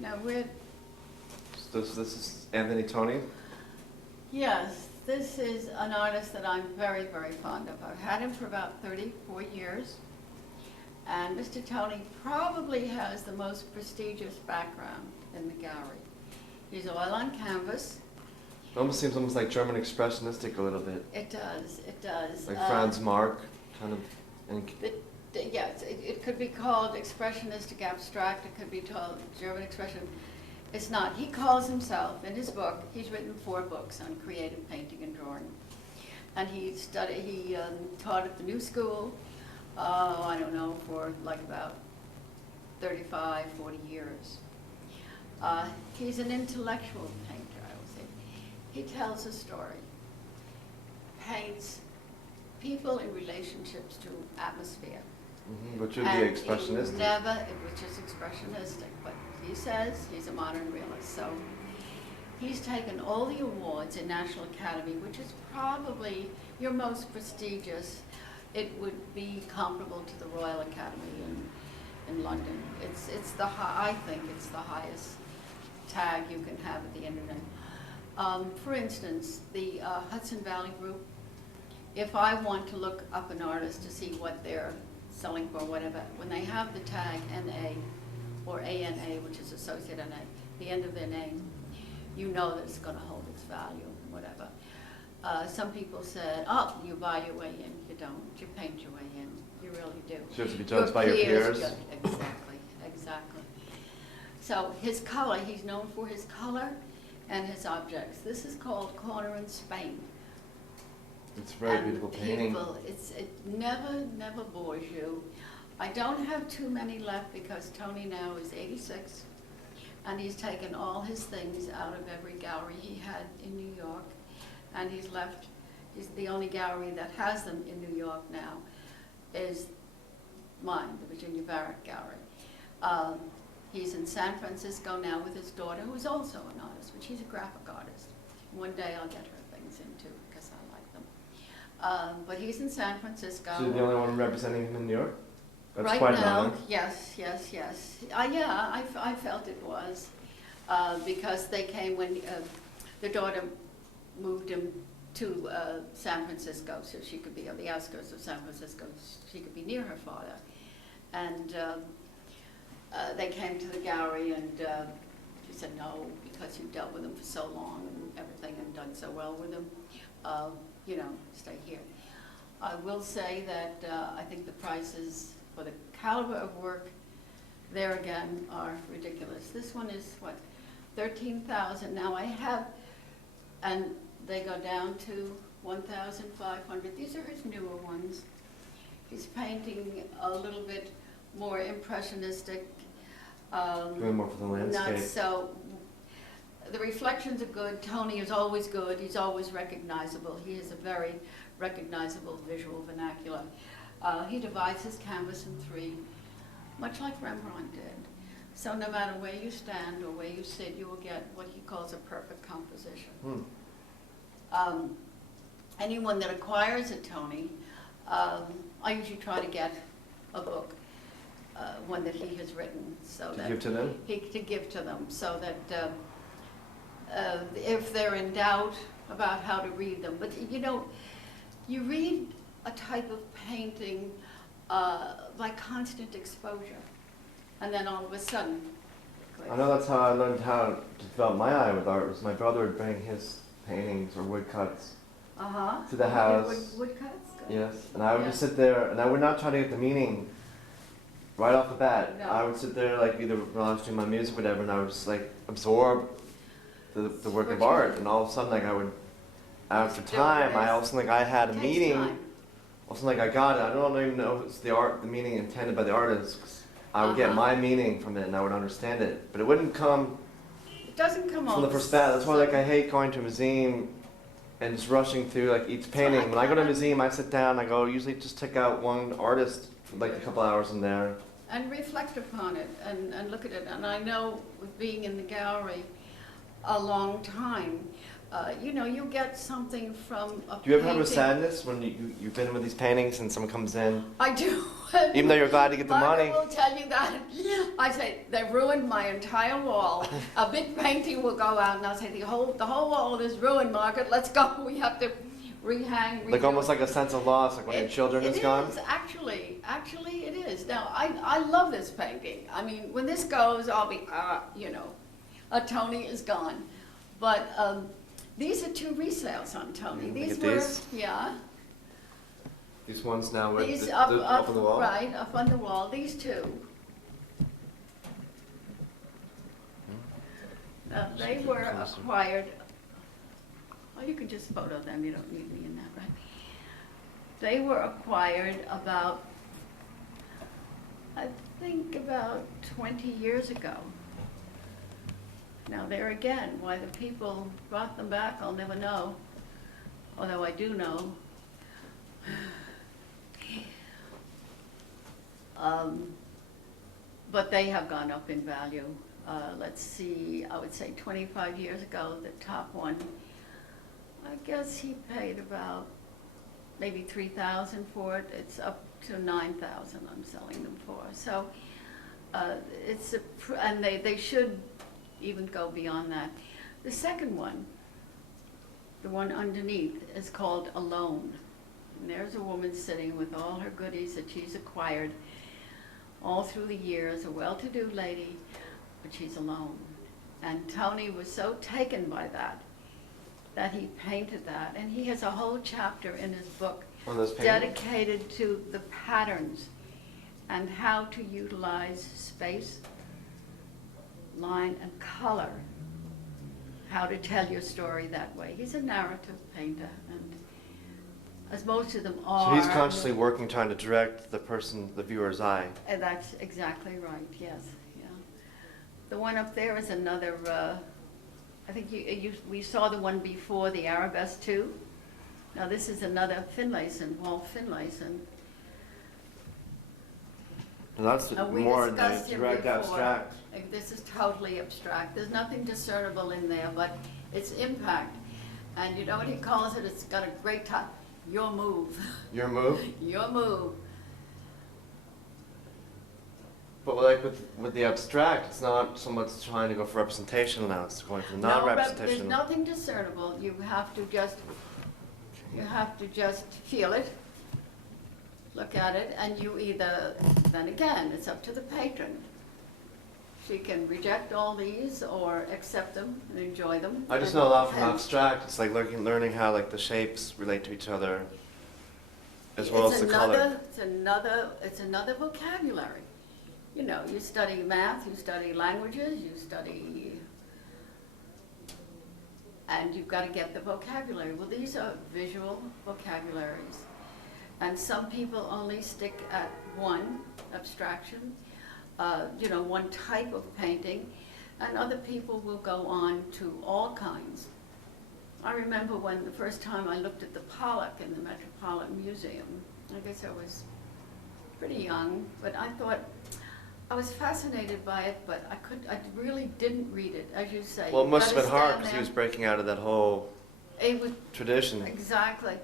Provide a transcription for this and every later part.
Now, we're, This is Anthony Tony. yes, this is an artist that I'm very, very fond of. I've had him for about 34 years. And Mr. Tony probably has the most prestigious background in the gallery. He's oil on canvas. It almost seems almost like German expressionistic a little bit. It does, it does. Like Franz Marc, kind of. Yes, it could be called expressionistic abstract, it could be called German expression. It's not. He calls himself, in his book, he's written 4 books on creative painting and drawing. And he taught at the New School, I don't know, for like about 35, 40 years. He's an intellectual painter, I would say. He tells a story, paints people in relationships to atmosphere. Which would be expressionistic. Which is expressionistic, but he says he's a modern realist. So he's taken all the awards in National Academy, which is probably your most prestigious. It would be comparable to the Royal Academy in London. I think it's the highest tag you can have at the internet. For instance, the Hudson Valley Group, if I want to look up an artist to see what they're selling for, whatever, when they have the tag NA or ANA, which is Associate NA, the end of their name, you know that it's going to hold its value, whatever. Some people said, oh, you buy your way in. You don't. You paint your way in. You really do. So you have to be judged by your peers? Exactly, exactly. So his color, he's known for his color and his objects. This is called Corner in Spain. It's a very beautiful painting. It never bores you. I don't have too many left because Tony now is 86, and he's taken all his things out of every gallery he had in New York, and he's the only gallery that has them in New York now is mine, the Virginia Barrett Gallery. He's in San Francisco now with his daughter, who is also an artist, but she's a graphic artist. One day I'll get her things in too, because I like them. But he's in San Francisco. So you're the only one representing him in New York? That's right quite now, an honor. yes. Yeah, I felt it was because they came when the daughter moved him to San Francisco, so she could be on the outskirts of San Francisco. She could be near her father, and they came to the gallery, and she said no because you dealt with him for so long and everything, and done so well with him. Stay here. I will say that I think the prices for the caliber of work there again are ridiculous. This one is what, 13,000. Now I have, and they go down to 1,500. These are his newer ones. He's painting a little bit more impressionistic. Going more for the landscape. Not so. The reflections are good. Tony is always good. He's always recognizable. He has a very recognizable visual vernacular. He divides his canvas in 3, much like Rembrandt did. So no matter where you stand or where you sit, you will get what he calls a perfect composition. Anyone that acquires a Tony, I usually try to get a book, one that he has written, so to give to them? To give to them, so that if they're in doubt about how to read them. But you read a type of painting by constant exposure, and then all of a sudden. I know that's how I learned how to develop my eye with art. Was my brother would bring his paintings or woodcuts to the house. Woodcuts? Good. Yes, and I would just sit there, and I would not try to get the meaning right off the bat. No. I would sit there, like either when I was doing my music, or whatever, and I would just like absorb the work of art, and all of a sudden, like I would, after time, all of a sudden, like I had a meaning. All of a sudden, like I got it. I don't even know if it's the meaning intended by the artist. 'Cause I would get my meaning from it, and I would understand it, but it wouldn't come. It doesn't come from the first bat. That's why, like, I hate going to a museum and just rushing through like each painting. When I go to a museum, I sit down. I go usually just check out one artist for like a couple hours in there. And reflect upon it and look at it. And I know with being in the gallery a long time, you know, you get something from a Do you ever have a painting. sadness when you've been with these paintings and someone comes in, I do. even though you're glad to get the money? Margaret will tell you that. I say, they ruined my entire wall. A big painting will go out and I'll say, the whole wall is ruined, Margaret, let's go. We have to rehang, Like redo almost it. like a sense of loss, like when your children is gone? It is, actually it is. Now, I love this painting. I mean, when this goes, I'll be, you know, Tony is gone. But these are 2 resales on Tony. Look These at were, these. yeah. These ones now with These the, up, up on the wall? right, up on the wall, these 2. They were acquired, oh, you can just photo them, you don't need me in that, right? They were acquired about, I think about 20 years ago. Now there again, why the people brought them back, I'll never know, although I do know. But they have gone up in value. Let's see, I would say 25 years ago, the top one, I guess he paid about maybe $3,000 for it. It's up to $9,000 I'm selling them for. So it's and they should even go beyond that. The second one, the one underneath, is called Alone. And there's a woman sitting with all her goodies that she's acquired all through the years, a well-to-do lady, but she's alone. And Tony was so taken by that he painted that. And he has a whole chapter in his book On those paintings? dedicated to the patterns and how to utilize space, line, and color, how to tell your story that way. He's a narrative painter, and as most of them are. So he's consciously working, trying to direct the viewer's eye. And that's exactly right, yes, yeah. The one up there is another, I think we saw the one before, the Arabesque 2. Now this is another Finlayson, Walt Finlayson. And that's We more in the discussed him direct before. abstract. Like, this is totally abstract. There's nothing discernible in there, but it's impact. And you know what he calls it? It's got a great title, Your Move. Your move? Your Move. But like with the abstract, it's not so much trying to go for representation now, it's going for the No, but non-representation. there's nothing discernible. You have to just feel it, look at it, and you either, then again, it's up to the patron. She can reject all these or accept them and enjoy them. I just know a lot from abstract. It's like learning how like the shapes relate to each other, as well as the color. It's another vocabulary. You know, you study math, you study languages, you study, and you've got to get the vocabulary. Well, these are visual vocabularies, and some people only stick at one abstraction, you know, one type of painting, and other people will go on to all kinds. I remember when the first time I looked at the Pollock in the Metropolitan Museum. I guess I was pretty young, but I thought, I was fascinated by it, but I really didn't read it, as you say. Well, it You've must have gotta been hard stand because he there. was breaking out of that whole It was tradition. exactly.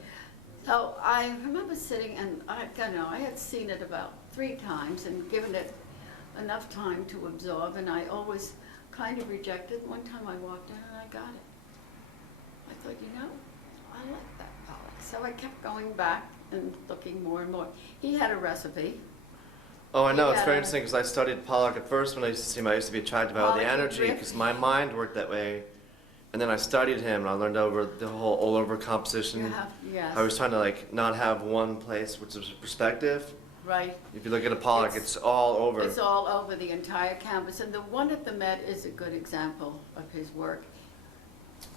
So I remember sitting, and I don't know, I had seen it about 3 times and given it enough time to absorb, and I always kind of rejected. One time I walked in and I got it. I thought, you know, I like that Pollock. So I kept going back and looking more and more. He had a recipe. Oh, I know. It's Yeah. very interesting because I studied Pollock at first when I used to see him. I used to be attracted by all the Pollock and energy Rick. because my mind worked that way. And then I studied him and I learned over the whole all over composition. You have, yes, I was trying to like not have one place, which is perspective. right. If you look at a Pollock, it's all over. It's all over the entire canvas, and the one at the Met is a good example of his work.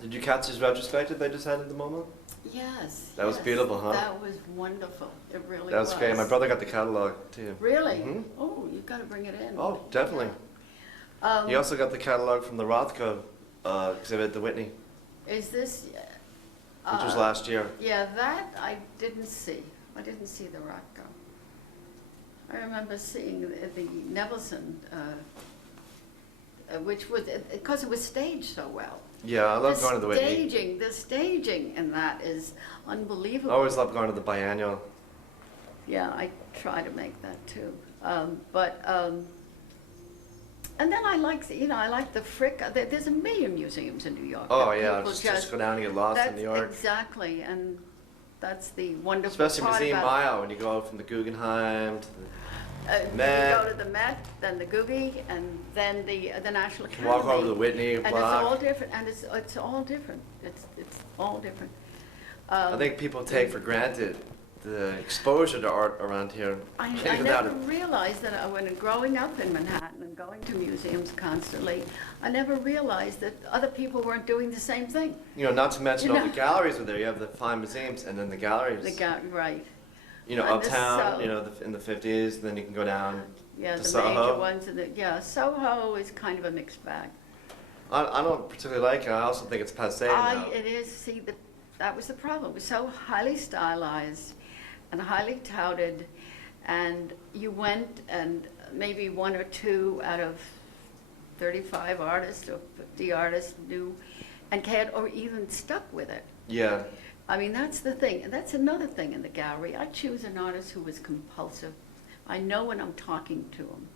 Did you catch his retrospective they just had at the moment? Yes. That was yes. beautiful, huh? That was wonderful. It really That was great. My brother got the catalog too. Really? Mhm. Oh, you've got to bring it in. Oh, definitely. He also got the catalog from the Rothko exhibit at the Whitney, Is this? which was last year. Yeah, that I didn't see. I didn't see the Rothko. I remember seeing the Nevelson which was, because it was staged so well. Yeah, I love going to the Whitney. The staging in that is unbelievable. I always love going to the biennial. Yeah, I try to make that too. And then I like, I like the Frick. There's a million museums in New York. Oh that yeah, people just go down and get lost in New York. Exactly, and that's the wonderful Especially part Museum about Mile, when you go from the Guggenheim to the You Met. go to the Met, then the Googie, and then the National You Academy. walk over the Whitney and block. it's all different, and it's all different. It's all different. I think people take for granted the exposure to art around here. I Without never it. realized that when growing up in Manhattan and going to museums constantly, I never realized that other people weren't doing the same thing. You know, not to mention You all know. the galleries are there. You have the fine museums and then the galleries. Right. You know, And uptown, you know, in the 50s, then you can go down Yeah, to the Soho. major ones. Soho is kind of a mixed bag. I don't particularly like it. I also think it's passé now. It is, see, that was the problem. It was so highly stylized and highly touted, and you went and maybe one or two out of 35 artists or 50 artists knew and cared or even stuck with it. Yeah. I mean, that's the thing. And that's another thing in the gallery. I choose an artist who is compulsive. I know when I'm talking to him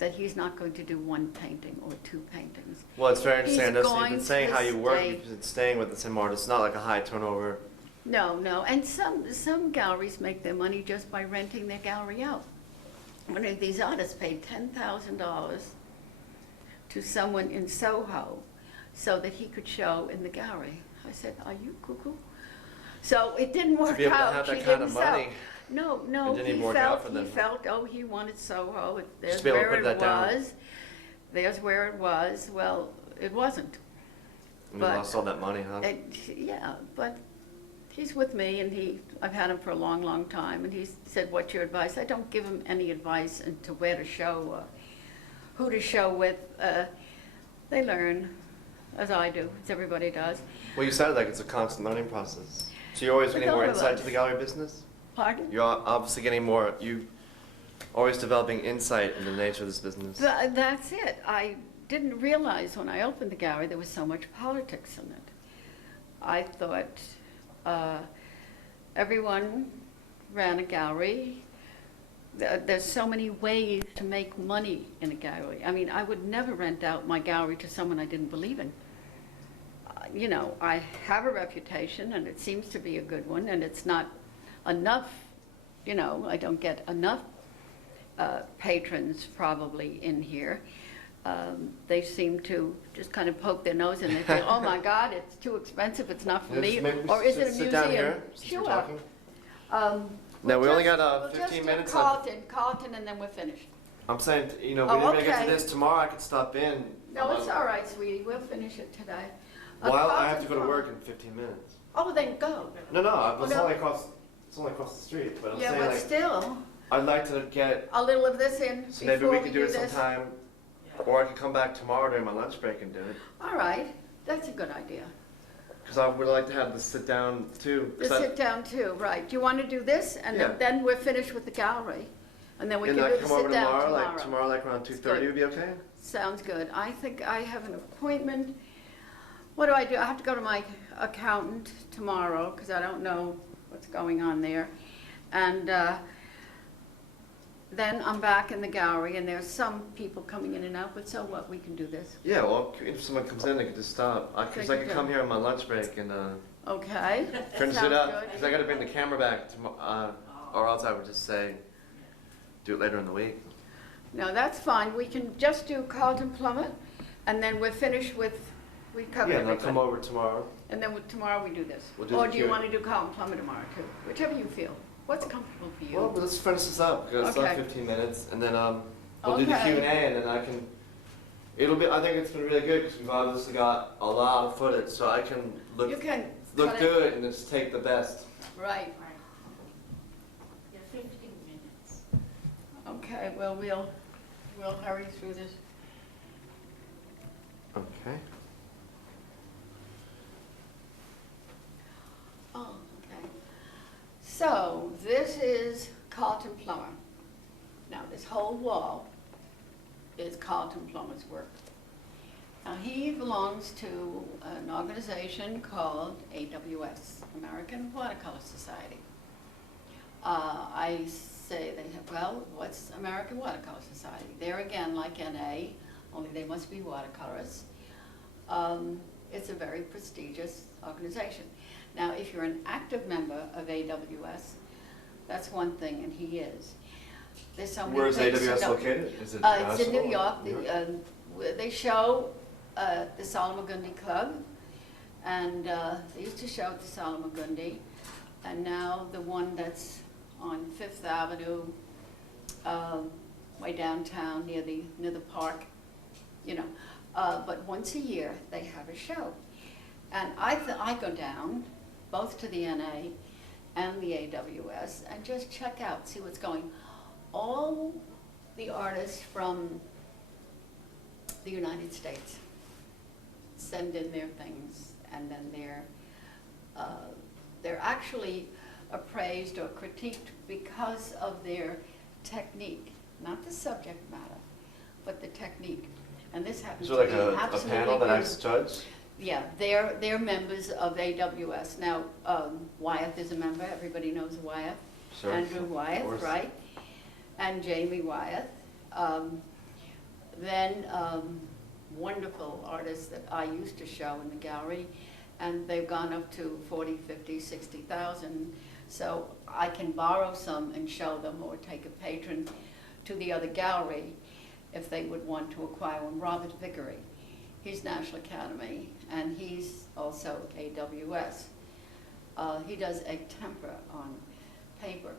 that he's not going to do one painting or two paintings. Well, it's very interesting. I know you've been going saying to how you work, stay- you've been staying with the same artist. It's not like a high turnover. No, and some galleries make their money just by renting their gallery out. One of these artists paid $10,000 to someone in Soho so that he could show in the gallery. I said, "Are you cuckoo?" So it didn't work To be able to out. have She that kind of didn't sell. money. No, It didn't even work out for he them. felt, oh, he wanted Soho. There's Just be able to where put it that down. was. There's where it was. Well, it wasn't. And But- you lost all that money, huh? Yeah, but he's with me, and I've had him for a long, long time, and he said, "What's your advice?" I don't give him any advice into where to show or who to show with. They learn, as I do, as everybody does. Well, you sounded like it's a constant learning process. So you're always With getting more all of insight us. to the gallery business? Pardon? You're obviously getting more, you always developing insight in the nature of this business. That's it. I didn't realize when I opened the gallery there was so much politics in it. I thought everyone ran a gallery. There's so many ways to make money in a gallery. I mean, I would never rent out my gallery to someone I didn't believe in. I have a reputation, and it seems to be a good one, and it's not enough, I don't get enough patrons probably in here. They seem to just kind of poke their nose in. They feel, "Oh my God, it's too expensive. It's not for me." Maybe we Or is it a sit museum? down here since we're Sure. talking. We'll we only just- got, we'll 15 just minutes do left. Carlton, and then we're finished. I'm saying, we Oh, didn't make it okay. to this tomorrow. I could stop in. No, it's all right, sweetie. We'll finish it today. Well, I have to Carlton's go to fine. work in 15 minutes. Oh, then go. No, it's no. only across. It's only across the street. But I'm Yeah, saying, but like, still, I'd like to get. a little of this in So maybe before we we could do do it this. sometime, or I could come back tomorrow during my lunch break and do it. All right, that's a good idea. Because I would like to have this sit down too. 'Cause To I- sit down too, right. Do you want to do this? And Yeah. then we're finished with the gallery. And then we and can I do the come over sit down tomorrow, tomorrow. like tomorrow, like around 2:30 would be okay. Sounds good. I think I have an appointment. What do? I have to go to my accountant tomorrow because I don't know what's going on there. And then I'm back in the gallery, and there's some people coming in and out, but so what? We can do this. Yeah, well, if someone comes in, they could just stop. Because I Take could your come time. here on my lunch break and Okay. finish Sounds it up. good. Because I got to bring the camera back tomorrow, or else I would just say, do it later in the week. No, that's fine. We can just do Carlton Plummet, and then we're finished with, we covered Yeah, and I'll everything. come over tomorrow. And then tomorrow we do this. We'll do Or the do you Q&A. want to do Carlton Plummet tomorrow too? Whichever you feel. What's comfortable for you? Well, let's finish this up because it's Okay. not 15 minutes, and then we'll do the Okay. Q&A, and then I can. It'll be. I think it's been really good because we've obviously got a lot of footage, so I can You look can look cut it. good and just take the best. Right. Yeah, 15 minutes. Okay, well, we'll hurry through this. Okay. Oh, okay. So this is Carlton Plummer. Now, this whole wall is Carlton Plummer's work. Now, he belongs to an organization called AWS, American Watercolor Society. I say they have, well, what's American Watercolor Society? They're again like NA, only they must be watercolorists. It's a very prestigious organization. Now, if you're an active member of AWS, that's one thing, and he is. There's so many Where is places AWS to go. located? Is it It's in New national? York. They show the Salmagundi Club, and they used to show at the Salmagundi, and now the one that's on Fifth Avenue, way downtown near the park, you know. But once a year they have a show, and I go down both to the NA and the AWS and just check out, see what's going. All the artists from the United States send in their things, and then they're actually appraised or critiqued because of their technique, not the subject matter, but the technique. And this happens Is there to like be a absolutely panel that good. acts as judge? Yeah, they're members of AWS. Now, Wyeth is a member, everybody knows Wyeth. Sure. Andrew Of Wyeth, course. right? And Jamie Wyeth. Then wonderful artists that I used to show in the gallery, and they've gone up to 40, 50, 60,000. So I can borrow some and show them, or take a patron to the other gallery if they would want to acquire one. Robert Vickery, he's National Academy, and he's also AWS. He does egg tempera on paper.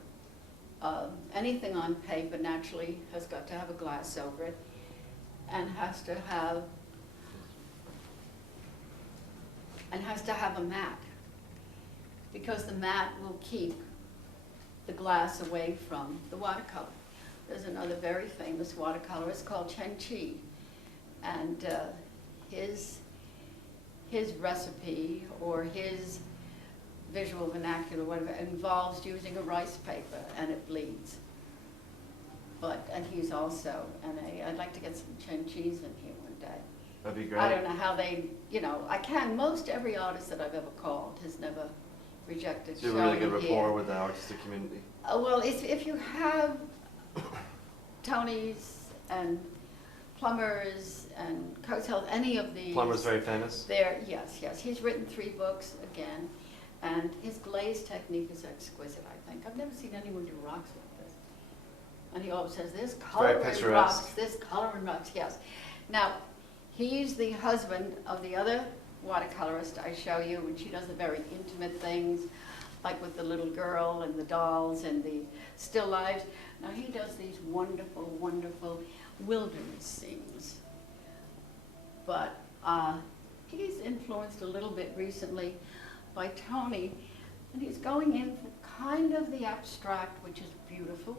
Anything on paper naturally has got to have a glass over it, and has to have a mat, because the mat will keep the glass away from the watercolor. There's another very famous watercolorist called Chen Chi, and his recipe, or his visual vernacular, whatever, involves using a rice paper, and it bleeds. And he's also I'd like to get some Chen Chis in here one day. That'd be great. I don't know how they, most every artist that I've ever called has never rejected So you showing have a really good here. rapport with the artistic community. Well, if you have Tonys and plumbers and Coates, any of these. Plumber's very famous. Yes. He's written 3 books again, and his glaze technique is exquisite, I think. I've never seen anyone do rocks like this. And he always says, there's color in picturesque. rocks, there's color in rocks, yes. Now, he's the husband of the other watercolorist I show you, and she does the very intimate things, like with the little girl and the dolls and the still lives. Now, he does these wonderful, wonderful wilderness scenes. But he's influenced a little bit recently by Tony, and he's going in for kind of the abstract, which is beautiful.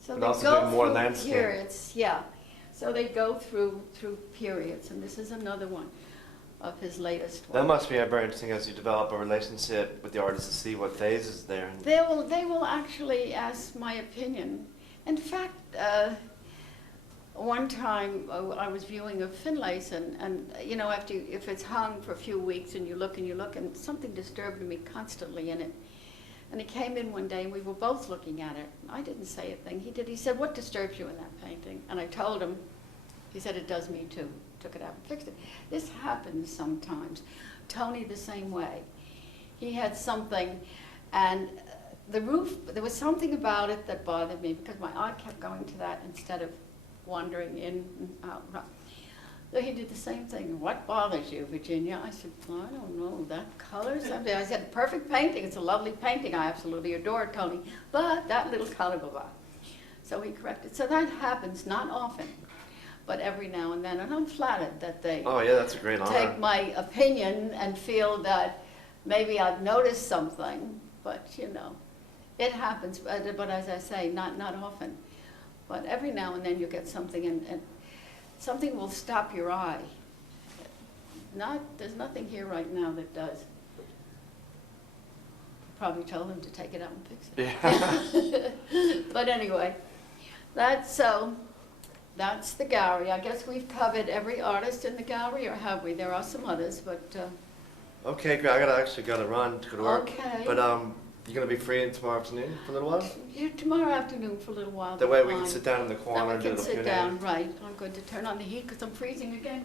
So But they also go doing more through landscape. periods, yeah. So they go through periods, and this is another one of his latest That work. must be very interesting as you develop a relationship with the artist to see what phase is there. They will actually ask my opinion. In fact, one time I was viewing a Finlace, and if it's hung for a few weeks and you look, and something disturbed me constantly in it. And he came in one day, and we were both looking at it. I didn't say a thing. He did. He said, "What disturbs you in that painting?" And I told him. He said, "It does me too." Took it out and fixed it. This happens sometimes. Tony the same way. He had something, and the roof, there was something about it that bothered me, because my eye kept going to that instead of wandering in and out. So he did the same thing. "What bothers you, Virginia?" I said, "Well, I don't know, that color something." I said, "Perfect painting, it's a lovely painting, I absolutely adore it, Tony, but that little color, blah, blah." So he corrected. So that happens, not often, but every now and then, and I'm flattered that they Oh yeah, that's a great honor. take my opinion and feel that maybe I've noticed something, but it happens. But as I say, not often. But every now and then you get something, and something will stop your eye. There's nothing here right now that does. Probably told him to take it out and fix it. Yeah. But anyway, that's so. That's the gallery. I guess we've covered every artist in the gallery, or have we? There are some others, but, Okay, great. I gotta run to go to work. okay. But you gonna be free tomorrow afternoon for a little while? You, tomorrow afternoon for a little while. That way we fine. can sit down in the Then corner we and do can the sit Q&A. down, right. I'm going to turn on the heat because I'm freezing again.